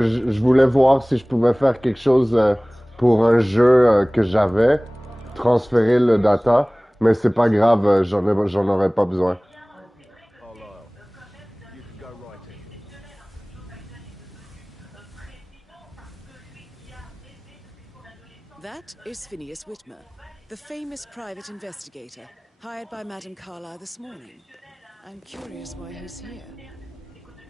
Je voulais voir si je pouvais faire quelque chose pour un jeu que j'avais, transférer le data, mais c'est pas grave, j'en aurais pas besoin. Oh, Lyle, you can go writing. That is Phineas Whitmer, the famous private investigator, hired by Madame Carlyle this morning. I'm curious why he's here.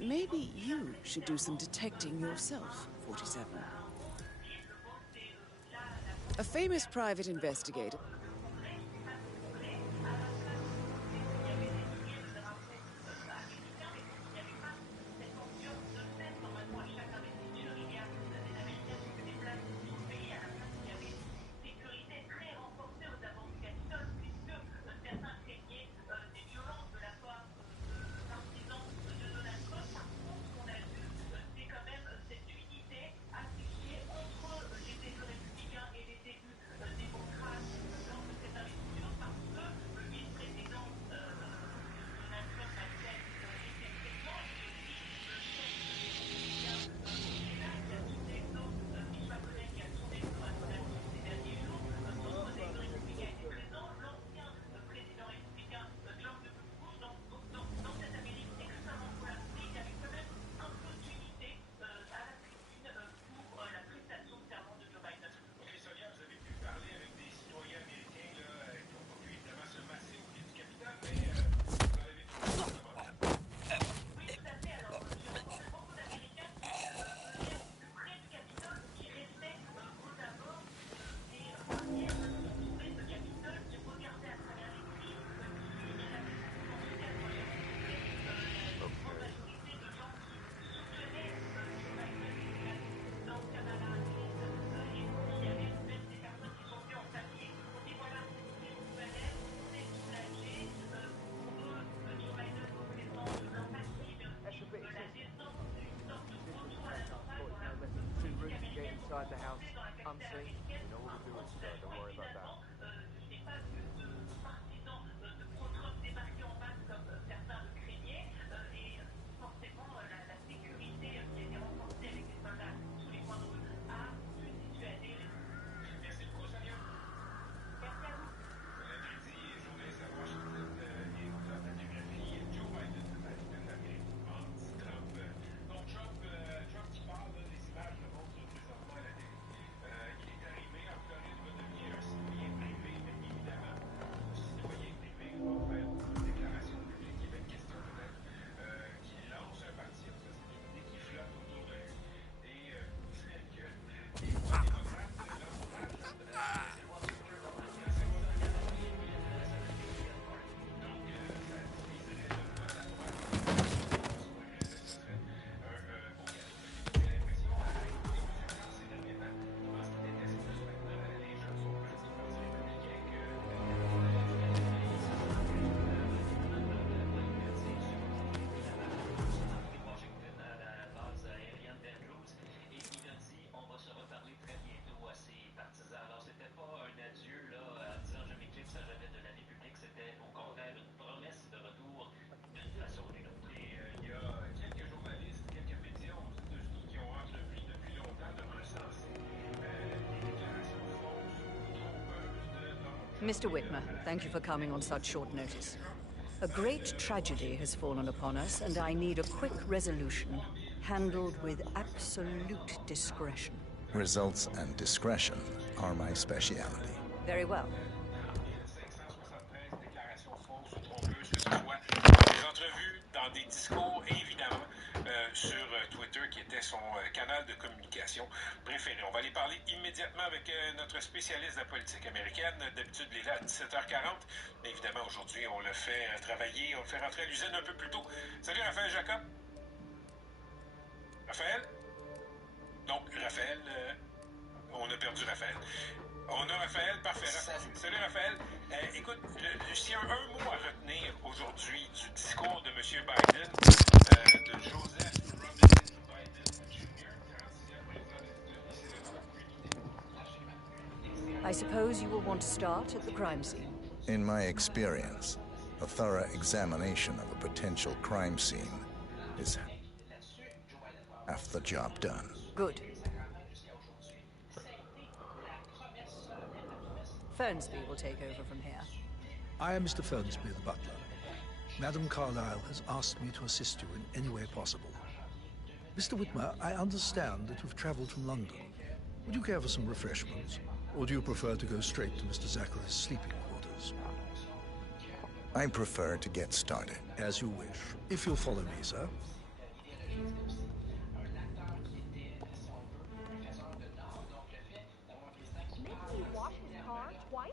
Maybe you should do some detecting yourself, 47. A famous private investigator. Okay. That's a bit excessive. Considering the fact I've got no less than 2 routes to get inside the house unseen. We know what we're doing, sir. Don't worry about that. Mr. Whitmer, thank you for coming on such short notice. A great tragedy has fallen upon us, and I need a quick resolution, handled with absolute discretion. Results and discretion are my specialty. Very well. Des entrevues, dans des discours et évidemment sur Twitter qui était son canal de communication préféré. On va aller parler immédiatement avec notre spécialiste de la politique américaine. D'habitude, il est là à 17h40. Évidemment, aujourd'hui, on le fait travailler, on le fait rentrer à l'usine un peu plus tôt. Salut Raphaël Jacob. Raphaël? Donc, Raphaël, on a perdu Raphaël. On a Raphaël, parfait. Salut Raphaël. Écoute, s'il y a un mot à retenir aujourd'hui du discours de M. Biden, de Joseph Robinette Biden Jr., 36e président des États-Unis, c'est le I suppose you will want to start at the crime scene. In my experience, a thorough examination of a potential crime scene is half the job done. Good. Fernsby will take over from here. I am Mr. Fernsby, the butler. Madam Carlyle has asked me to assist you in any way possible. Mr. Whitmer, I understand that you've traveled from London. Would you care for some refreshments? Or do you prefer to go straight to Mr. Zachary's sleeping quarters? I prefer to get started. As you wish. If you'll follow me, sir. Making you wash his car twice?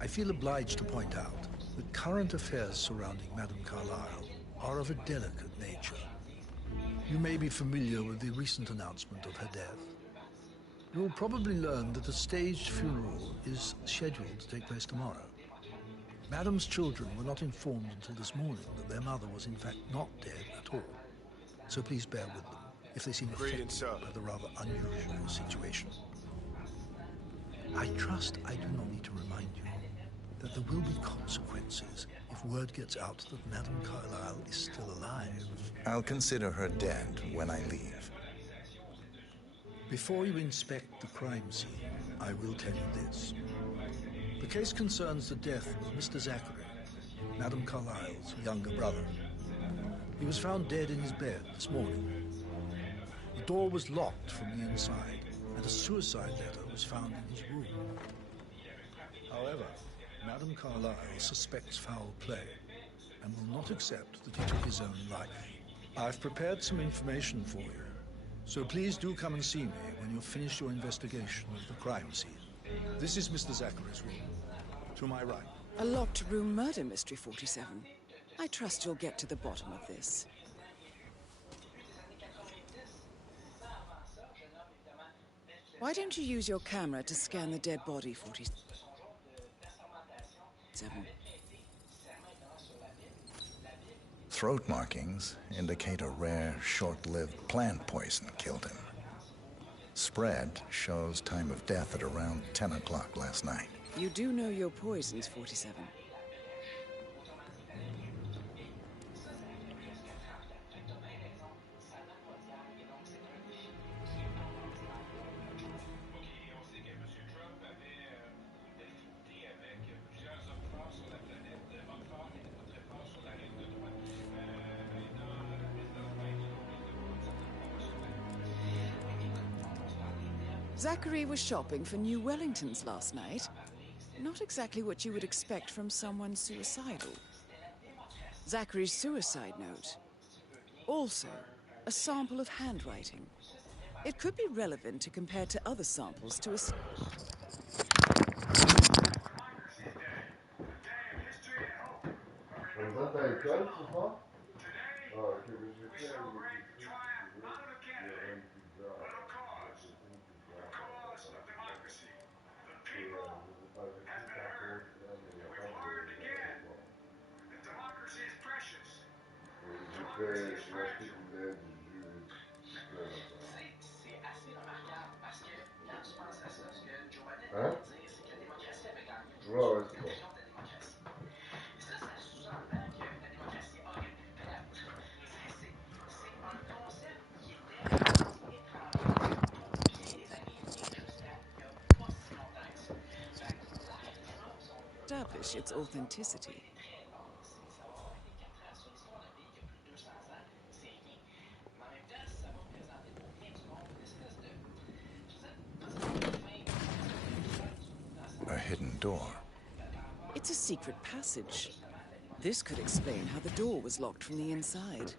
I feel obliged to point out that current affairs surrounding Madame Carlyle are of a delicate nature. You may be familiar with the recent announcement of her death. You will probably learn that a staged funeral is scheduled to take place tomorrow. Madame's children were not informed until this morning that their mother was in fact not dead at all. So please bear with them if they seem affected by the rather unusual situation. I trust I do not need to remind you that there will be consequences if word gets out that Madame Carlyle is still alive. I'll consider her dead when I leave. Before you inspect the crime scene, I will tell you this. The case concerns the death of Mr. Zachary, Madame Carlyle's younger brother. He was found dead in his bed this morning. The door was locked from the inside, and a suicide letter was found in his room. However, Madame Carlyle suspects foul play and will not accept that he took his own life. I've prepared some information for you, so please do come and see me when you've finished your investigation of the crime scene. This is Mr. Zachary's room. To my right. A locked room murder mystery, 47. I trust you'll get to the bottom of this. Why don't you use your camera to scan the dead body, 47? Throat markings indicate a rare, short-lived plant poison killed him. Spread shows time of death at around 10 o'clock last night. You do know your poisons, 47. Zachary was shopping for new Wellingtons last night. Not exactly what you would expect from someone suicidal. Zachary's suicide note. Also, a sample of handwriting. It could be relevant to compare to other samples to a... Is that à l'école ce soir? Ah, ok, mais je vais faire une épicerie, si tu veux. Il y aura une pizza. Et je sais pas, j'ai pris ta pause là, mais il n'y a pas de soir. Et je vais acheter du lait, du jus, plein d'affaires. Hein? Ouais, ouais, c'est bon. Establish its authenticity. A hidden door. It's a secret passage. This could explain how the door was locked from the inside.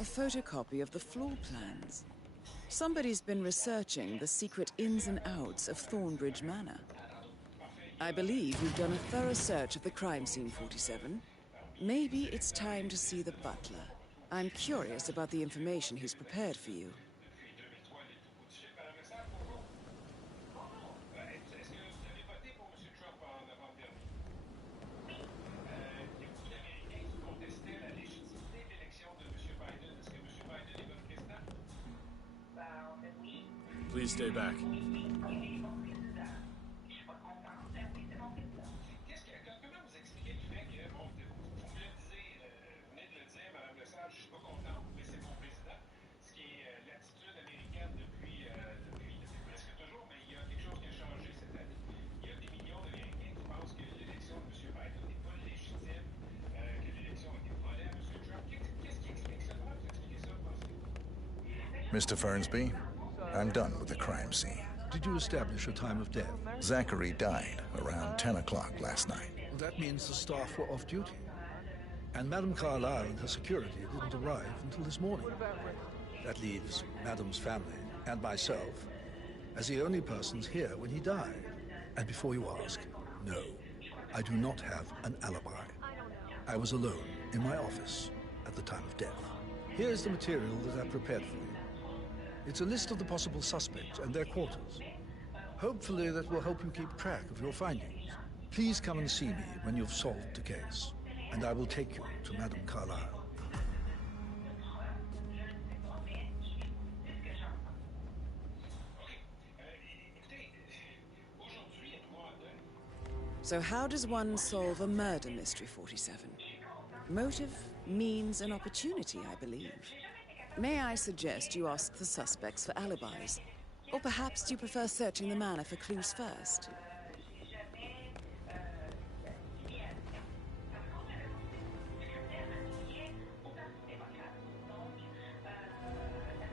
A photocopy of the floor plans. Somebody's been researching the secret ins and outs of Thornbridge Manor. I believe you've done a thorough search of the crime scene, 47. Maybe it's time to see the butler. I'm curious about the information he's prepared for you. Please stay back. Comment vous expliquez le fait que, bon, vous me le disiez, venez de le dire, Madame Le Sage, je suis pas contente, mais c'est mon président, ce qui est l'attitude américaine depuis presque toujours, mais il y a quelque chose qui a changé cette année. Il y a des millions d'Américains qui pensent que l'élection de M. Biden n'est pas légitime, que l'élection a été volée à M. Trump. Qu'est-ce qui explique ça? Comment vous expliquez ça, pensez-vous? Mr. Fernsby, I'm done with the crime scene. Did you establish a time of death? Zachary died around 10 o'clock last night. Well, that means the staff were off duty. And Madame Carlyle and her security didn't arrive until this morning. That leaves Madame's family and myself as the only persons here when he died. And before you ask, no, I do not have an alibi. I was alone in my office at the time of death. Here's the material that I prepared for you. It's a list of the possible suspects and their quarters. Hopefully that will help you keep track of your findings. Please come and see me when you've solved the case, and I will take you to Madame Carlyle. So how does one solve a murder mystery, 47? Motive, means, and opportunity, I believe. May I suggest you ask the suspects for alibis? Or perhaps you prefer searching the manor for clues first?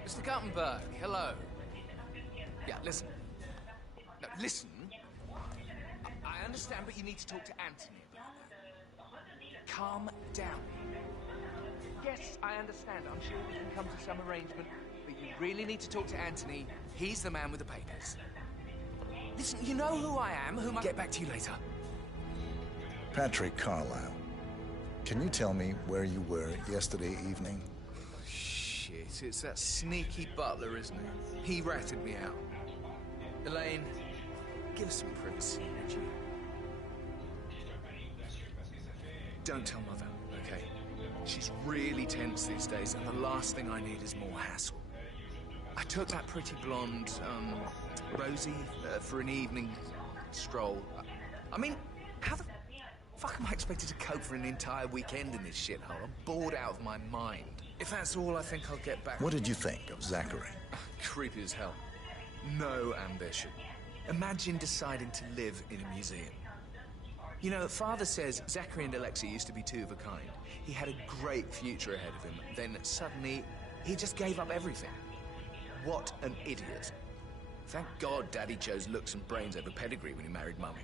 Mr. Gutenberg, hello. Yeah, listen. No, listen. I understand, but you need to talk to Anthony about that. Calm down. Yes, I understand. I'm sure we can come to some arrangement, but you really need to talk to Anthony. He's the man with the papers. Listen, you know who I am, whom I... Get back to you later. Patrick Carlyle, can you tell me where you were yesterday evening? Shit, it's that sneaky butler, isn't it? He ratted me out. Elaine, give us some privacy, would you? Don't tell Mother, okay? She's really tense these days, and the last thing I need is more hassle. I took that pretty blonde, Rosie, for an evening stroll. I mean, how the fuck am I expected to cope for an entire weekend in this shithole? I'm bored out of my mind. If that's all, I think I'll get back... What did you think of Zachary? Creepy as hell. No ambition. Imagine deciding to live in a museum. You know, Father says Zachary and Alexa used to be two of a kind. He had a great future ahead of him. Then suddenly, he just gave up everything. What an idiot. Thank God Daddy chose looks and brains over pedigree when he married Mummy.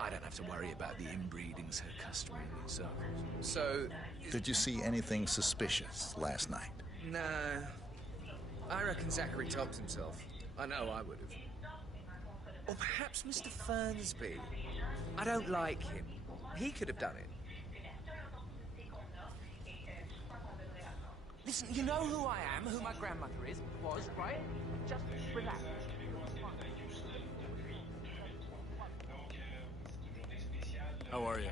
I don't have to worry about the inbreeding so customary in these circles. So... Did you see anything suspicious last night? No. I reckon Zachary topped himself. I know I would have. Or perhaps Mr. Fernsby. I don't like him. He could have done it. Listen, you know who I am, who my grandmother was, right? Just relax. How are you?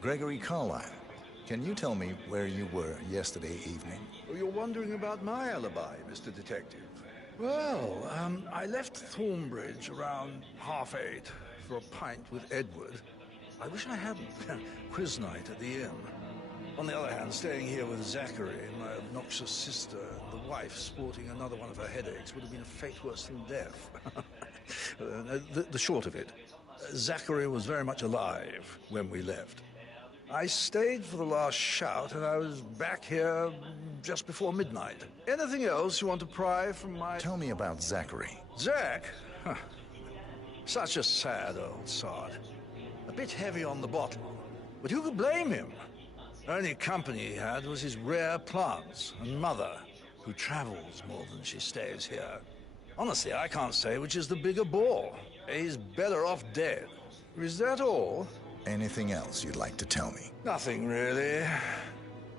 Gregory Carlyle, can you tell me where you were yesterday evening? Oh, you're wondering about my alibi, Mr. Detective. Well, I left Thornbridge around 8:30 for a pint with Edward. I wish I hadn't. Quiz night at the inn. On the other hand, staying here with Zachary, my obnoxious sister, and the wife sporting another one of her headaches would have been a fate worse than death. The short of it, Zachary was very much alive when we left. I stayed for the last shout, and I was back here just before midnight. Anything else you want to pry from my... Tell me about Zachary. Zach? Huh. Such a sad old sod. A bit heavy on the bottle, but who could blame him? The only company he had was his rare plants and Mother, who travels more than she stays here. Honestly, I can't say which is the bigger bore. He's better off dead. Is that all? Anything else you'd like to tell me? Nothing, really.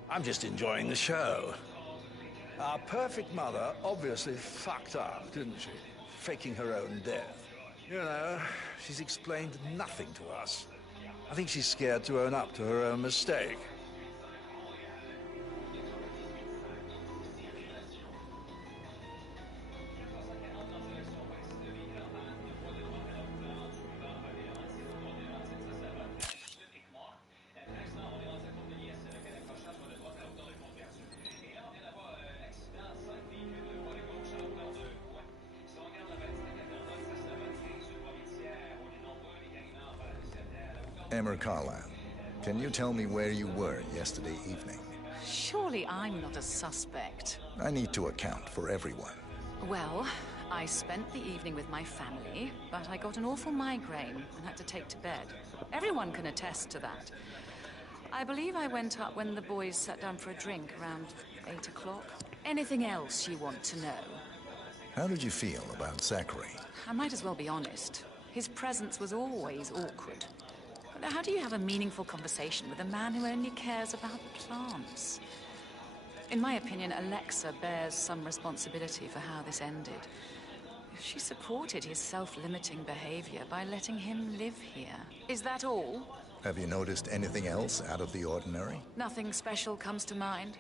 I'm just enjoying the show. Our perfect mother obviously fucked up, didn't she? Faking her own death. You know, she's explained nothing to us. I think she's scared to own up to her own mistake. Emmer Carlisle, can you tell me where you were yesterday evening? Surely I'm not a suspect. I need to account for everyone. Well, I spent the evening with my family, but I got an awful migraine and had to take to bed. Everyone can attest to that. I believe I went up when the boys sat down for a drink around 8 o'clock. Anything else you want to know? How did you feel about Zachary? I might as well be honest. His presence was always awkward. But how do you have a meaningful conversation with a man who only cares about plants? In my opinion, Alexa bears some responsibility for how this ended. She supported his self-limiting behavior by letting him live here. Is that all? Have you noticed anything else out of the ordinary? Nothing special comes to mind.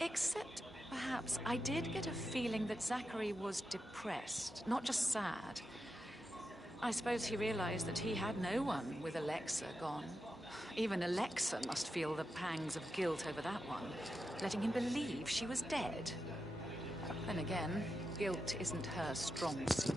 Except, perhaps, I did get a feeling that Zachary was depressed, not just sad. I suppose he realized that he had no one with Alexa gone. Even Alexa must feel the pangs of guilt over that one, letting him believe she was dead. Then again, guilt isn't her strong suit.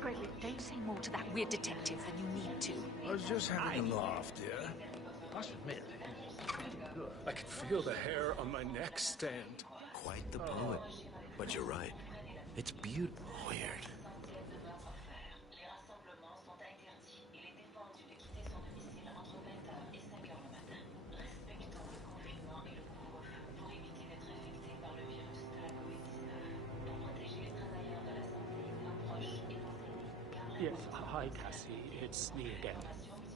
Gregory, don't say more to that weird detective than you need to. I was just having a laugh, dear. Must admit, I can feel the hair on my neck stand. Quite the poet. But you're right. It's beautiful. Weird. Yes, hi Cassie, it's me again,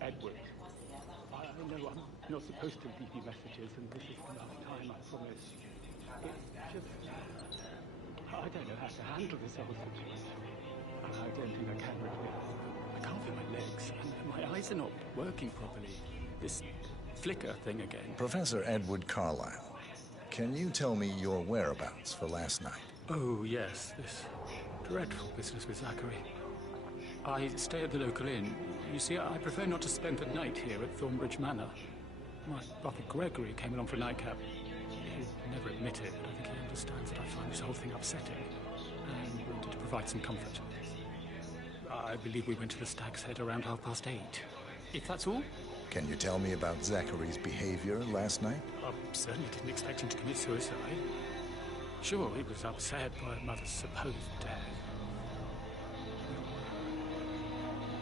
Edward. I know I'm not supposed to leave you messages, and this is the last time, I promise. It's just, I don't know how to handle this whole situation. I don't think I can really. I can't feel my legs, and my eyes are not working properly. This flicker thing again. Professor Edward Carlisle, can you tell me your whereabouts for last night? Oh yes, this dreadful business with Zachary. I stay at the local inn. You see, I prefer not to spend the night here at Thornbridge Manor. My brother Gregory came along for a nightcap. He'll never admit it, but I think he understands that I find this whole thing upsetting and wanted to provide some comfort. I believe we went to the Stag's Head around 8:30. If that's all? Can you tell me about Zachary's behavior last night? I certainly didn't expect him to commit suicide. Sure, he was upset by mother's supposed death.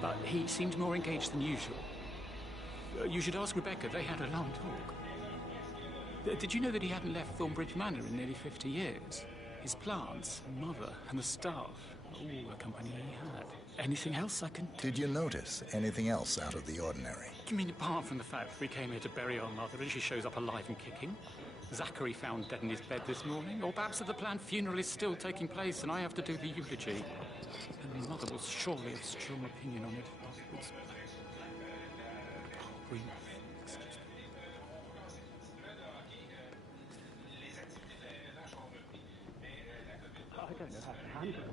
But he seemed more engaged than usual. You should ask Rebecca. They had a long talk. Did you know that he hadn't left Thornbridge Manor in nearly 50 years? His plants, mother, and the staff, all the company he had. Anything else I can... Did you notice anything else out of the ordinary? You mean apart from the fact that we came here to bury our mother and she shows up alive and kicking? Zachary found dead in his bed this morning? Or perhaps that the planned funeral is still taking place and I have to do the eulogy? And mother will surely have a strong opinion on it afterwards. Excuse me. I don't know how to handle it. I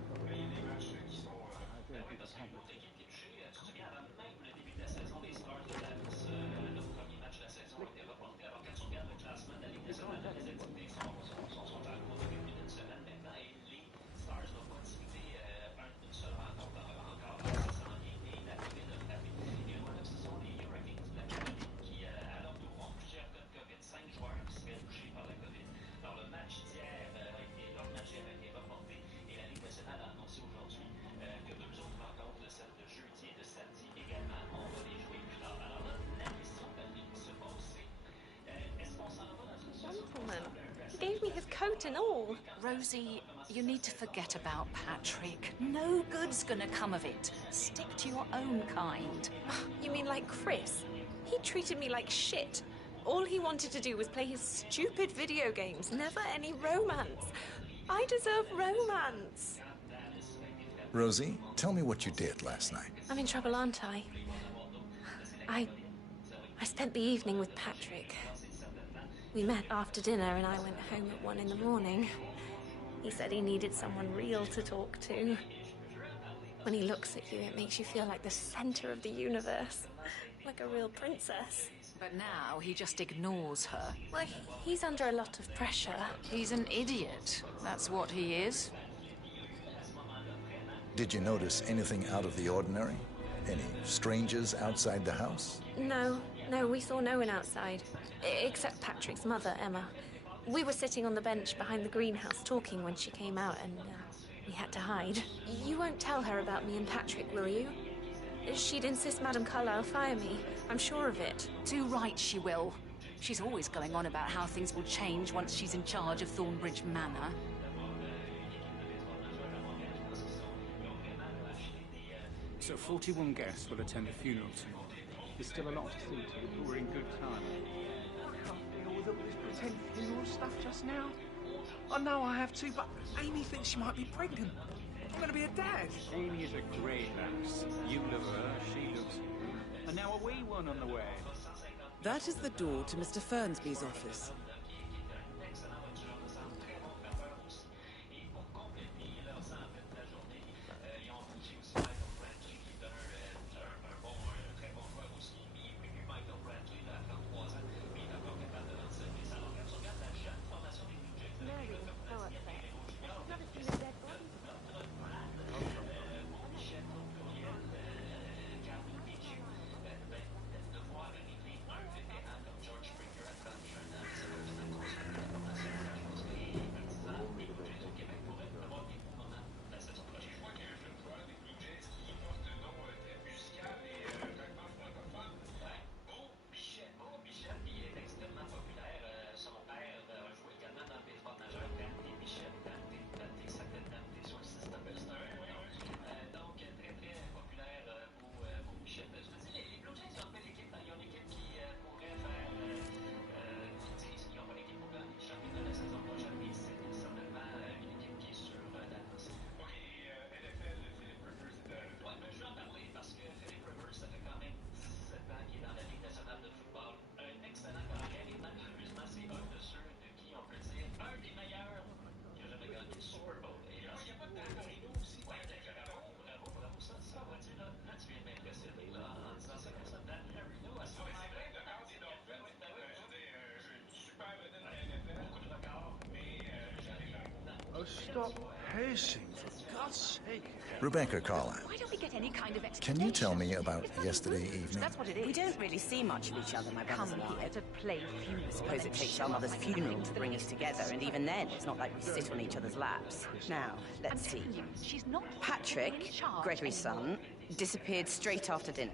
don't think I can. hat and all. Rosie, you need to forget about Patrick. No good's gonna come of it. Stick to your own kind. You mean like Chris? He treated me like shit. All he wanted to do was play his stupid video games, never any romance. I deserve romance. Rosie, tell me what you did last night. I'm in trouble, aren't I? I spent the evening with Patrick. We met after dinner and I went home at 1 in the morning. He said he needed someone real to talk to. When he looks at you, it makes you feel like the center of the universe. Like a real princess. But now he just ignores her. Well, he's under a lot of pressure. He's an idiot. That's what he is. Did you notice anything out of the ordinary? Any strangers outside the house? No, we saw no one outside. Except Patrick's mother, Emma. We were sitting on the bench behind the greenhouse talking when she came out and we had to hide. You won't tell her about me and Patrick, will you? She'd insist Madame Carlyle fire me. I'm sure of it. Too right she will. She's always going on about how things will change once she's in charge of Thornbridge Manor. So 41 guests will attend the funeral tomorrow. There's still a lot to see to, but we're in good time. I can't deal with all this pretend funeral stuff just now. I know I have to, but Amy thinks she might be pregnant. I'm going to be a dad. Amy is a great lass. You love her, she loves you. And now a wee one on the way. That is the door to Mr. Fernsby's office. Oh, stop pacing, for God's sake. Rebecca Carlyle, Why don't we get any kind of can you tell me about yesterday evening? That's what it is. We don't really see much of each other, my brothers and I. to play funeral. I suppose it takes our mother's funeral to bring us together, and even then, it's not like we sit on each other's laps. Now, let's see. She's not Patrick, Gregory's son, disappeared straight after dinner.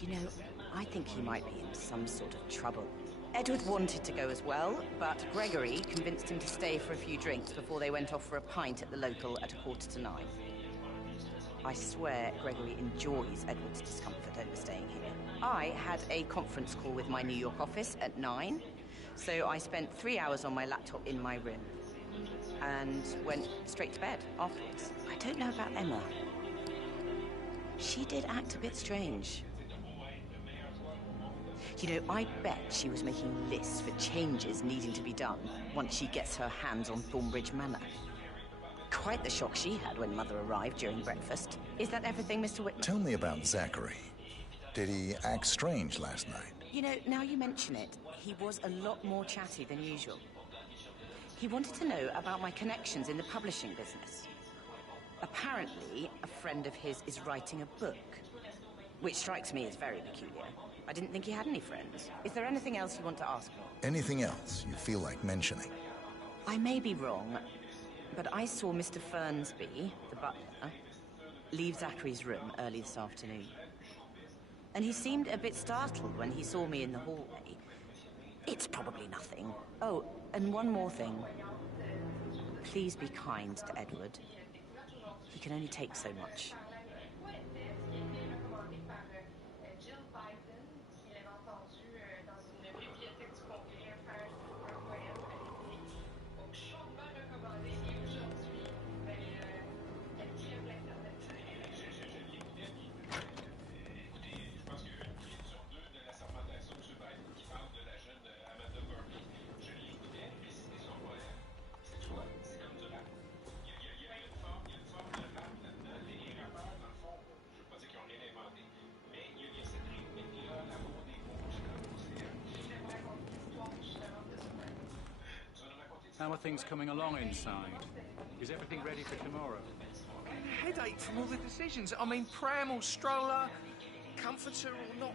You know, I think he might be in some sort of trouble. Edward wanted to go as well, but Gregory convinced him to stay for a few drinks before they went off for a pint at the local at 9:15. I swear Gregory enjoys Edward's discomfort over staying here. I had a conference call with my New York office at 9, so I spent 3 hours on my laptop in my room and went straight to bed afterwards. I don't know about Emma. She did act a bit strange. You know, I bet she was making lists for changes needing to be done once she gets her hands on Thornbridge Manor. Quite the shock she had when Mother arrived during breakfast. Is that everything, Mr. Whitman? Tell me about Zachary. Did he act strange last night? You know, now you mention it, he was a lot more chatty than usual. He wanted to know about my connections in the publishing business. Apparently, a friend of his is writing a book, which strikes me as very peculiar. I didn't think he had any friends. Is there anything else you want to ask me? Anything else you feel like mentioning? I may be wrong, but I saw Mr. Fernsby, the butler, leave Zachary's room early this afternoon. And he seemed a bit startled when he saw me in the hallway. It's probably nothing. Oh, and one more thing. Please be kind to Edward. He can only take so much. How are things coming along inside? Is everything ready for tomorrow? Headache from all the decisions. I mean, pram or stroller, comforter or not.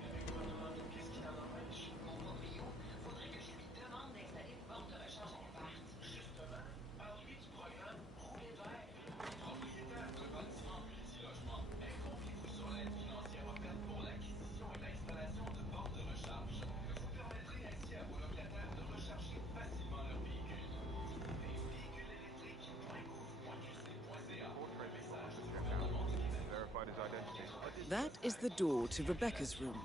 That is the door to Rebecca's room.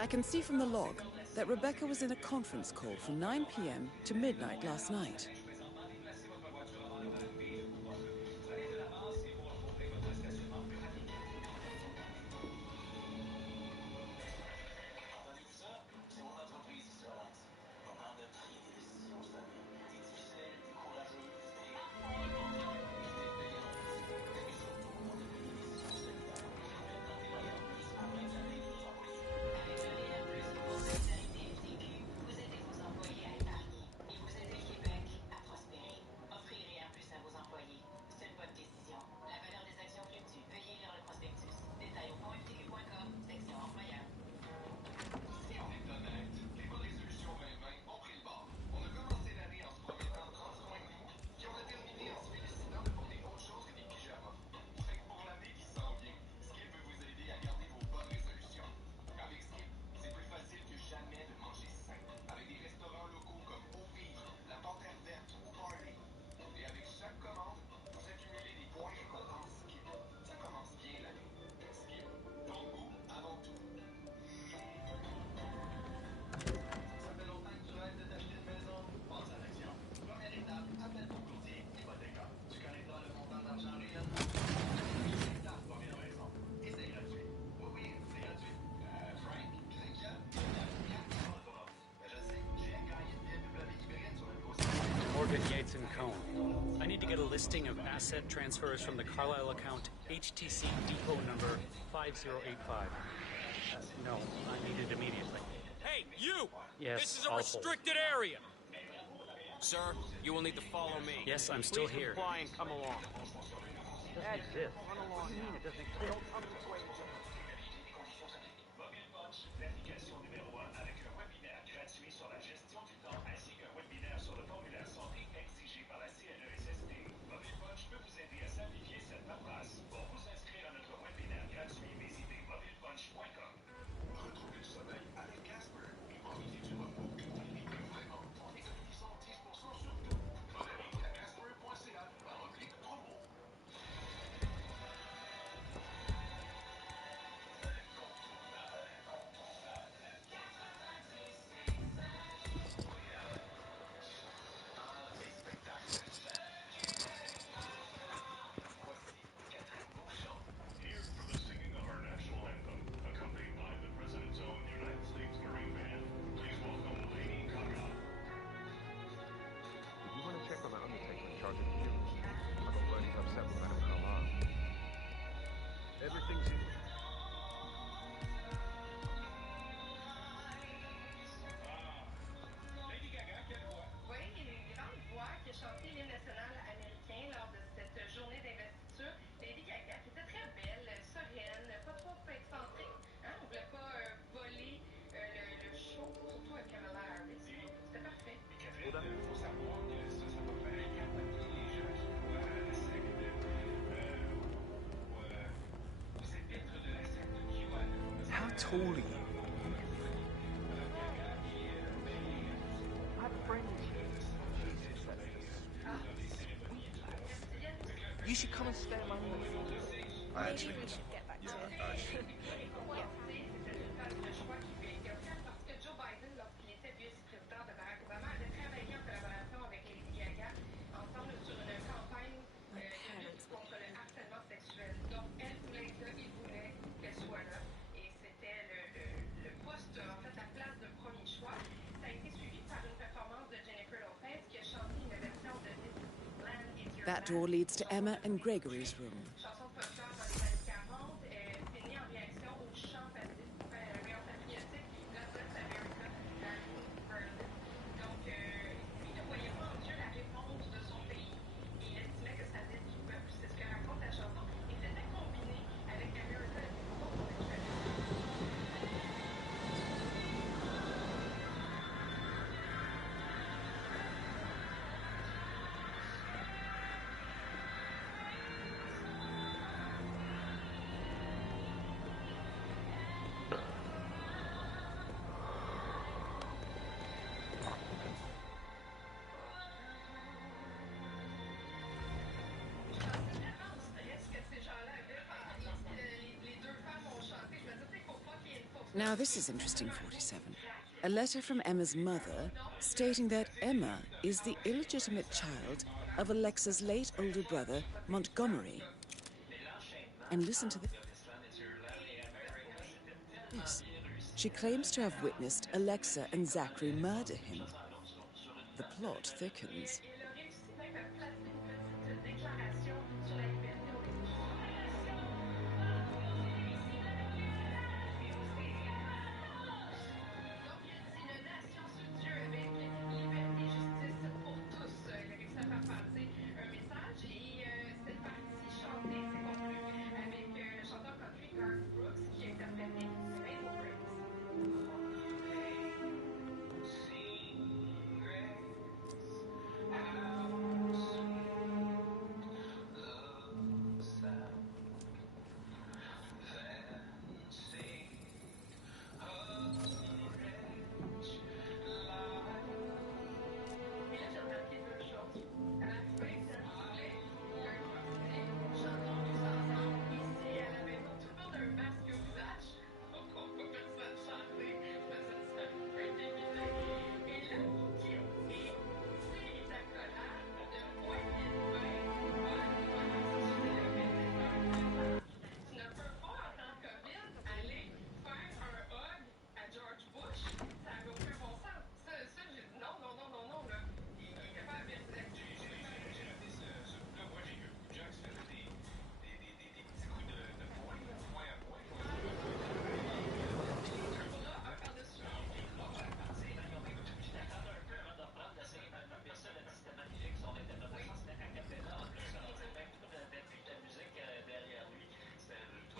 I can see from the log that Rebecca was in a conference call from 9 p.m. to midnight last night. Yates and Cohn. I need to get a listing of asset transfers from the Carlisle account HTC depot number 5085. No, I need it immediately. Hey, you! Yes, This is a I'll restricted area! Sir, you will need to follow me. Yes, I'm still Please here. comply and come along. It doesn't exist. What do you mean it doesn't exist? tall are you? I have a friend. Jesus, that's the sweet lass. You should come and stay at my place. Maybe we should get back to it. My parents would That door leads to Emma and Gregory's room. Now this is interesting, 47. A letter from Emma's mother stating that Emma is the illegitimate child of Alexa's late older brother, Montgomery. And listen to this. Yes. She claims to have witnessed Alexa and Zachary murder him. The plot thickens.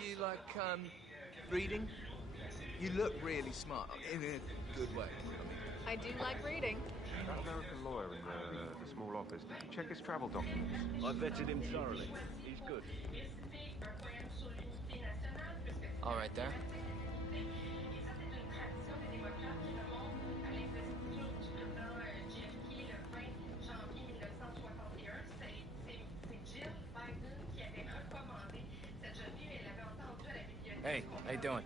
You like, reading? You look really smart, in a good way, I do like reading. That American lawyer in the small office, did you check his travel documents? I vetted him thoroughly. He's good. All right there. Hey, how you doing?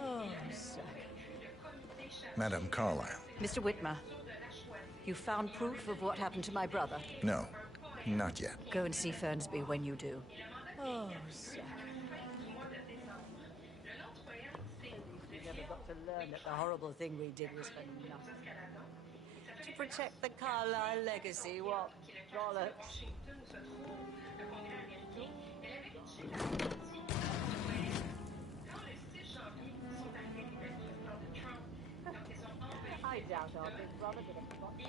Oh, Zach. Madame Carlyle. Mr. Whitmer, you found proof of what happened to my brother? No, not yet. Go and see Fernsby when you do. Oh, Zach. We never got to learn that the horrible thing we did was for nothing. To protect the Carlyle legacy, what bollocks. I doubt our big brother could have forgotten.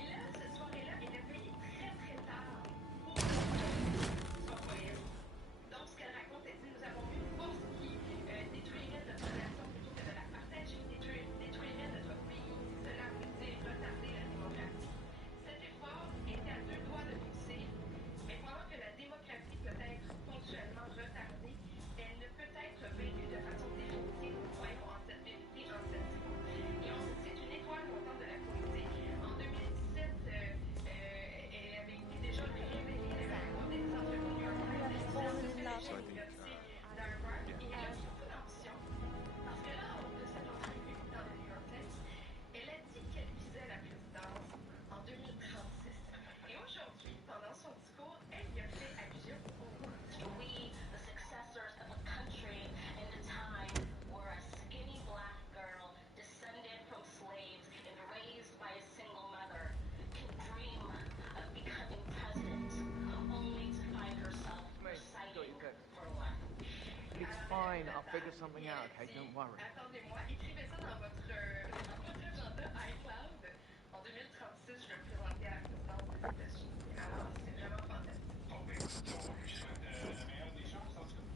fine. I'll figure something out, okay? Don't worry. Attendez-moi, écrivez ça dans votre agenda iCloud. En 2036, je vais me présenter à la présidence des États-Unis. Alors, c'est vraiment fantastique. Bon, ben écoute, on lui souhaite la meilleure des chances, en tout cas.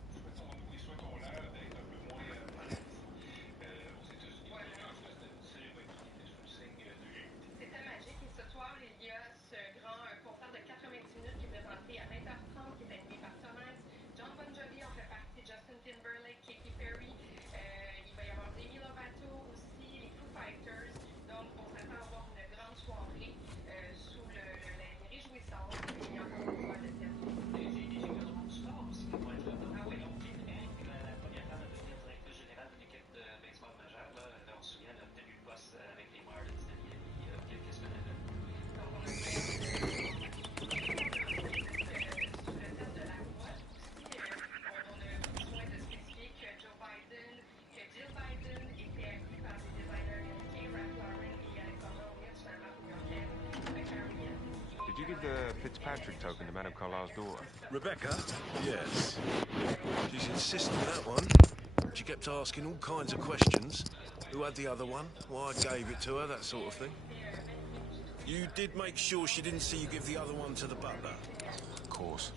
Souhaitons leur d'être un peu moins malade aux États-Unis. Ouais, mais en tout cas, c'était une cérémonie qui était sous le signe d'unité. C'était magique et ce soir, il y a ce grand concert de 90 minutes qui est présenté à 20h30, qui est animé par Thomas. John Bon Jovi en fait partie, Justin Timberlake, Katy Perry. Il va y avoir Demi Lovato aussi, les Foo Fighters. Donc, on s'attend à avoir une grande soirée sous les réjouissances. Il y a encore une fois de cette. J'ai également du sport aussi qui va être là. Ah oui, donc Hitman, la première femme à devenir directrice générale d'une équipe de baseball majeure. Là, on se souvient, elle a obtenu le poste avec les Marlins de Miami il y a quelques semaines. Donc, on a sous le thème de la mode aussi. On a besoin de spécifier que Joe Biden, que Jill Biden était acquis par des designers américains, Ralph Lauren et Alexander O'Neill, finalement, pour Carrie. Did you give the Fitzpatrick token to Madame Carlisle's daughter? Rebecca? Yes. She's insisted that one. She kept asking all kinds of questions. Who had the other one? Why I gave it to her, that sort of thing. You did make sure she didn't see you give the other one to the butler? Of course.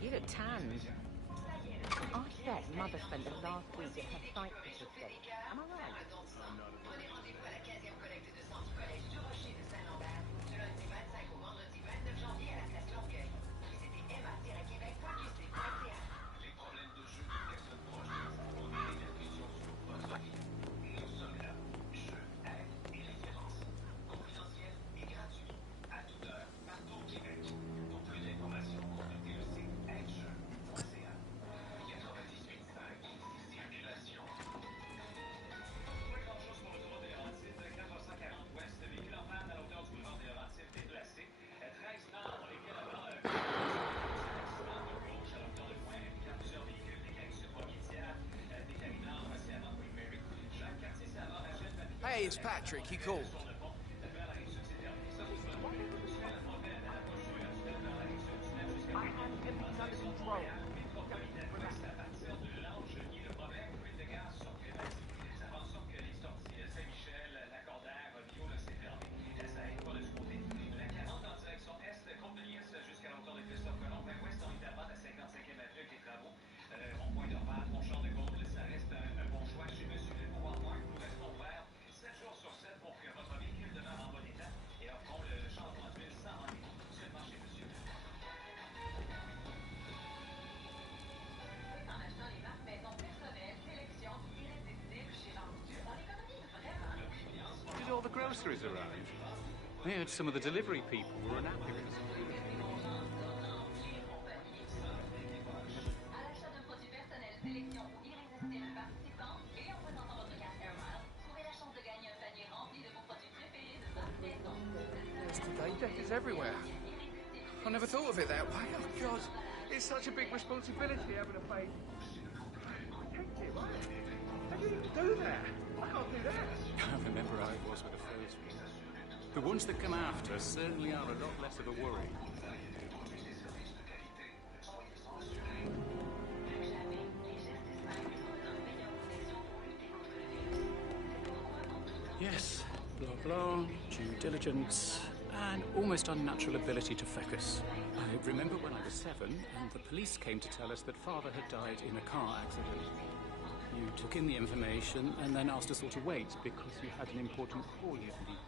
You look tanned. I bet Mother spent the last week at her cypress estate. Am I right? Hey, it's Patrick. He called. I have everything under control. Did all the groceries arrive? I heard some of the delivery people were unhappy with us. There's today deckers everywhere. I never thought of it that way. Oh, God. It's such a big responsibility having a baby. Protect it, right? How do you do that? I can't do that. I remember how it was with the first one. The ones that come after certainly are a lot less of a worry. Yes, blah blah, due diligence, and almost unnatural ability to focus. I remember when I was 7, and the police came to tell us that Father had died in a car accident. You took in the information and then asked us all to wait because you had an important call you to leave.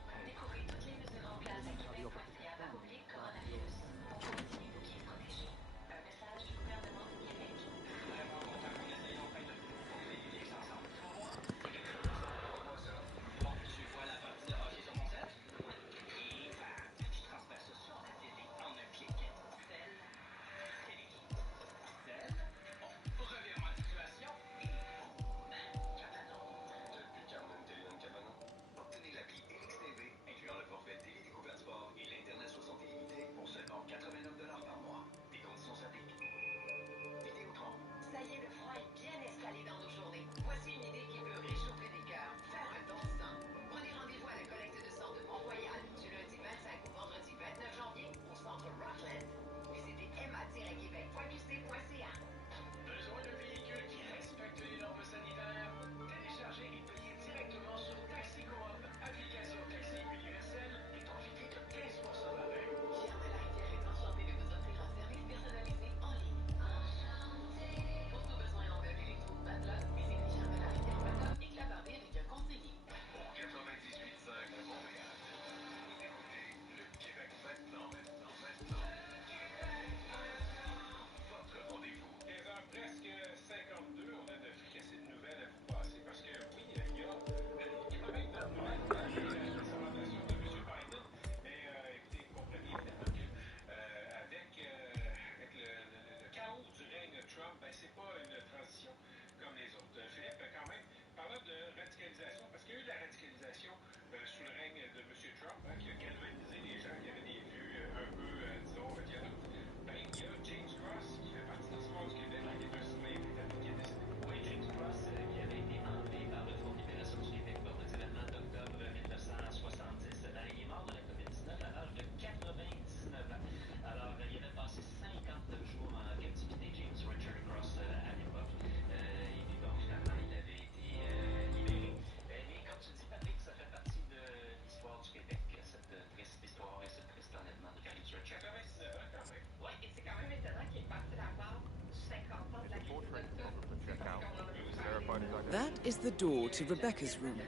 is the door to Rebecca's room.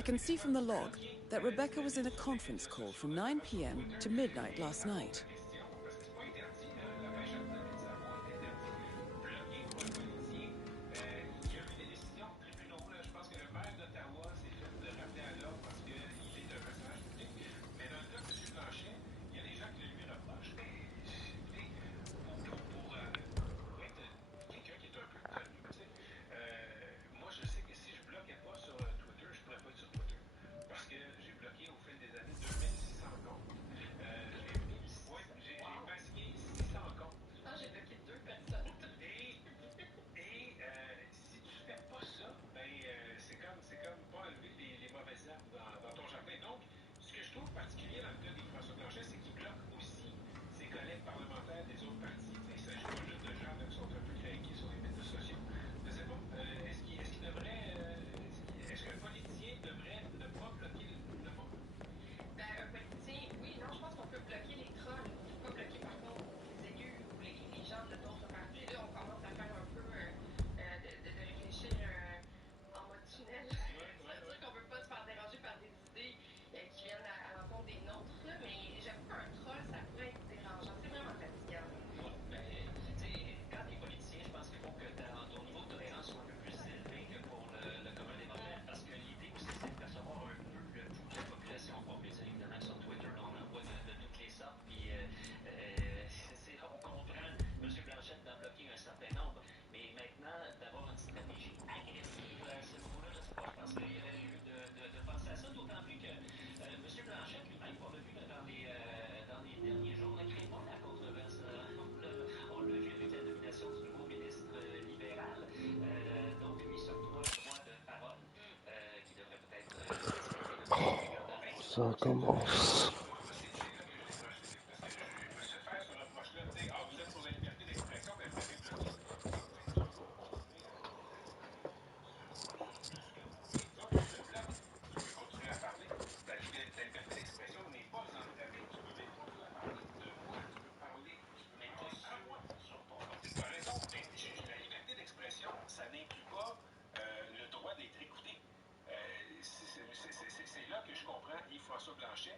I can see from the log that Rebecca was in a conference call from 9 p.m. to midnight last night. Ça commence. C'est là que je comprends Yves-François Blanchet.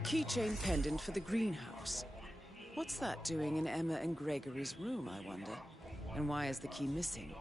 A keychain pendant for the greenhouse. What's that doing in Emma and Gregory's room, I wonder? And why is the key missing?